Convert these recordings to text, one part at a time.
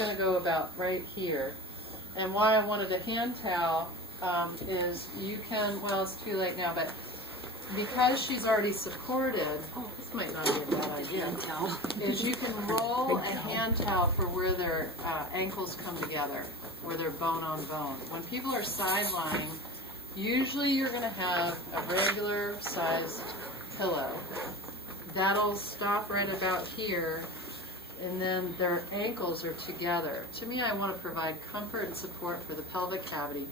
going to go about right here. And why I wanted a hand towel is you can, well, it's too late now, but because she's already supported, this might not be a bad idea, is you can roll a hand towel for where their ankles come together, where they're bone on bone. When people are side lying, usually you're going to have a regular sized pillow. That'll stop right about here, and then their ankles are together. To me, I want to provide comfort and support for the pelvic cavity.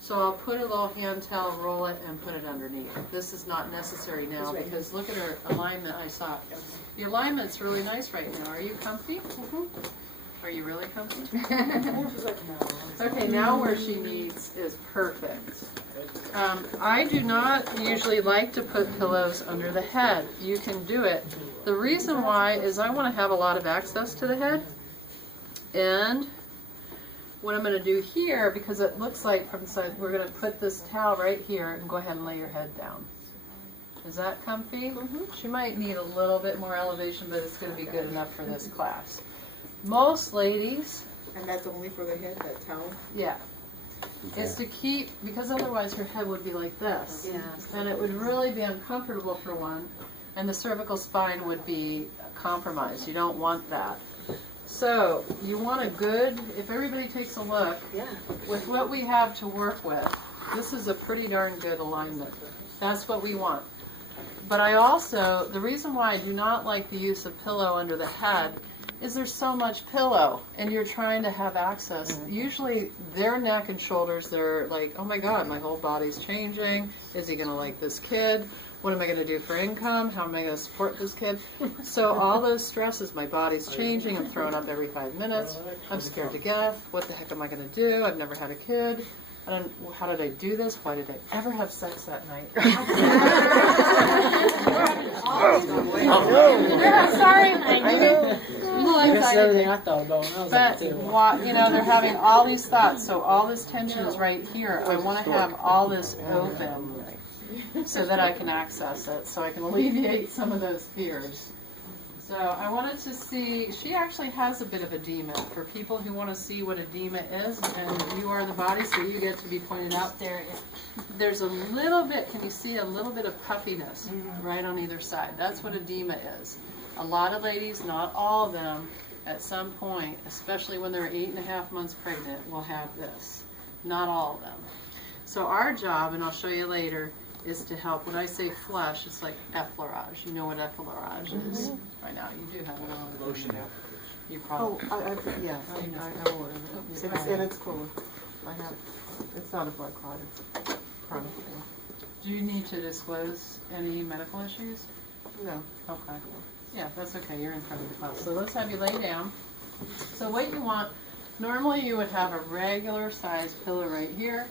So I'll put a little hand towel, roll it, and put it underneath. This is not necessary now because look at her alignment. I saw it. The alignment's really nice right now. Are you comfy? Are you really comfy? Okay, now where she needs is perfect. I do not usually like to put pillows under the head. You can do it. The reason why is I want to have a lot of access to the head. And what I'm going to do here, because it looks like from the side, we're going to put this towel right here and go ahead and lay your head down. Is that comfy? She might need a little bit more elevation, but it's going to be good enough for this class. Most ladies... And that's only for the head, that towel? Yeah. It's to keep, because otherwise her head would be like this. And it would really be uncomfortable for one, and the cervical spine would be compromised. You don't want that. So you want a good, if everybody takes a look, with what we have to work with, this is a pretty darn good alignment. That's what we want. But I also, the reason why I do not like the use of pillow under the head is there's so much pillow and you're trying to have access. Usually their neck and shoulders, they're like, oh my God, my whole body's changing. Is he gonna like this kid? What am I going to do for income? How am I going to support this kid? So all those stresses, my body's changing, I'm throwing up every 5 minutes, I'm scared to death, what the heck am I going to do? I've never had a kid. How did I do this? Why did I ever have sex that night? Sorry, I know. That's everything I thought about when I was But, you know, they're having all these thoughts, so all this tension is right here. I want to have all this open so that I can access it, so I can alleviate some of those fears. So I wanted to see, she actually has a bit of edema for people who want to see what edema is, and you are the body, so you get to be pointed out there. There's a little bit, can you see a little bit of puffiness right on either side? That's what edema is. A lot of ladies, not all of them, at some point, especially when they're 8.5 months pregnant, will have this. Not all of them. So our job, and I'll show you later, is to help. When I say flush, it's like effleurage. You know what effleurage is right now. You do have it on the lotion. You probably. Yeah, I know it. And it's cool. I have. It's not a blood clot. It's chronic. Do you need to disclose any medical issues? No. Okay. Yeah, that's okay. You're in front of the class. So let's have you lay down. So what you want, normally you would have a regular sized pillow right here,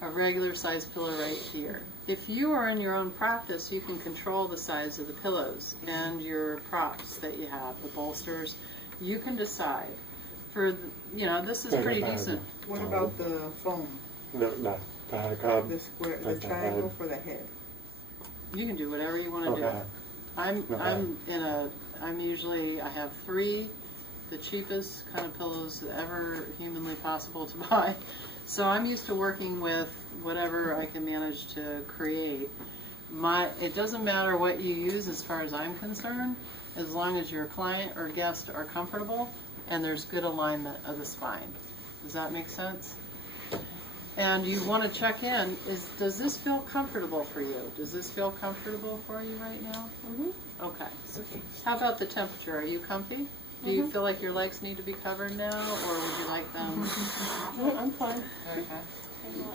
a regular sized pillow right here. If you are in your own practice, you can control the size of the pillows and your props that you have, the bolsters. You can decide. For, you know, this is pretty decent. What about the foam? No, not The square, the triangle for the head. You can do whatever you want to do. I'm usually, I have 3, the cheapest kind of pillows ever humanly possible to buy. So I'm used to working with whatever I can manage to create. It doesn't matter what you use as far as I'm concerned, as long as your client or guest are comfortable and there's good alignment of the spine. Does that make sense? And you want to check in, does this feel comfortable for you? Does this feel comfortable for you right now? Okay. How about the temperature? Are you comfy? Do you feel like your legs need to be covered now, or would you like them? I'm fine. Okay.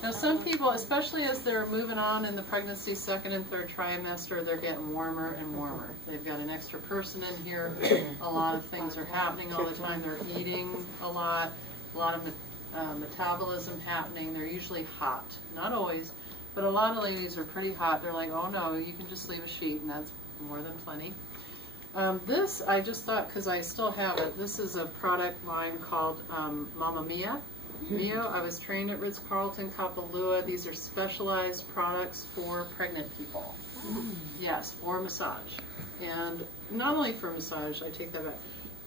Now some people, especially as they're moving on in the pregnancy, 2nd and 3rd trimester, they're getting warmer and warmer. They've got an extra person in here. A lot of things are happening all the time. They're eating a lot of metabolism happening. They're usually hot. Not always, but a lot of ladies are pretty hot. They're like, oh no, you can just leave a sheet, and that's more than plenty. This, I just thought, because I still have it, this is a product line called Mamma Mia. Mio, I was trained at Ritz-Carlton, Kapalua. These are specialized products for pregnant people. Yes, for massage. And not only for massage, I take that back.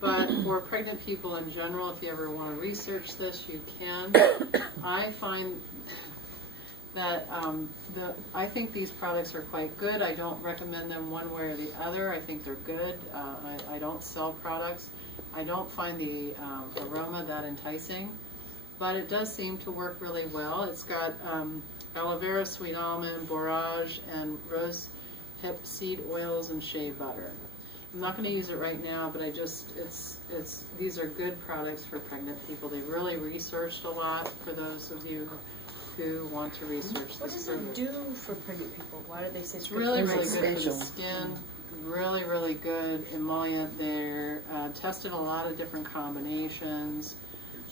But for pregnant people in general, if you ever want to research this, you can. I find that I think these products are quite good. I don't recommend them one way or the other. I think they're good. I don't sell products. I don't find the aroma that enticing, but it does seem to work really well. It's got aloe vera, sweet almond, borage, and rose hip seed oils and shea butter. I'm not going to use it right now, but these are good products for pregnant people. They've really researched a lot for those of you who want to research What this does further. it do for pregnant people? Why do they say It's really, really good Special. for the skin. Really, really good emollient. They're tested a lot of different combinations.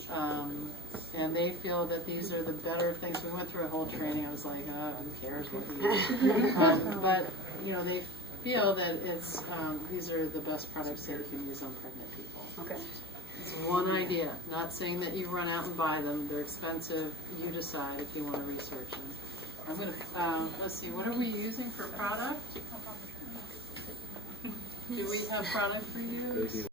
And they feel that these are the better things. We went through a whole training. I was like, who cares what we use? But, you know, they feel that these are the best products that you can use on pregnant people. Okay. It's one idea. Not saying that you run out and buy them. They're expensive. You decide if you want to research them. I'm going to, let's see, what are we using for product? Do we have product for you?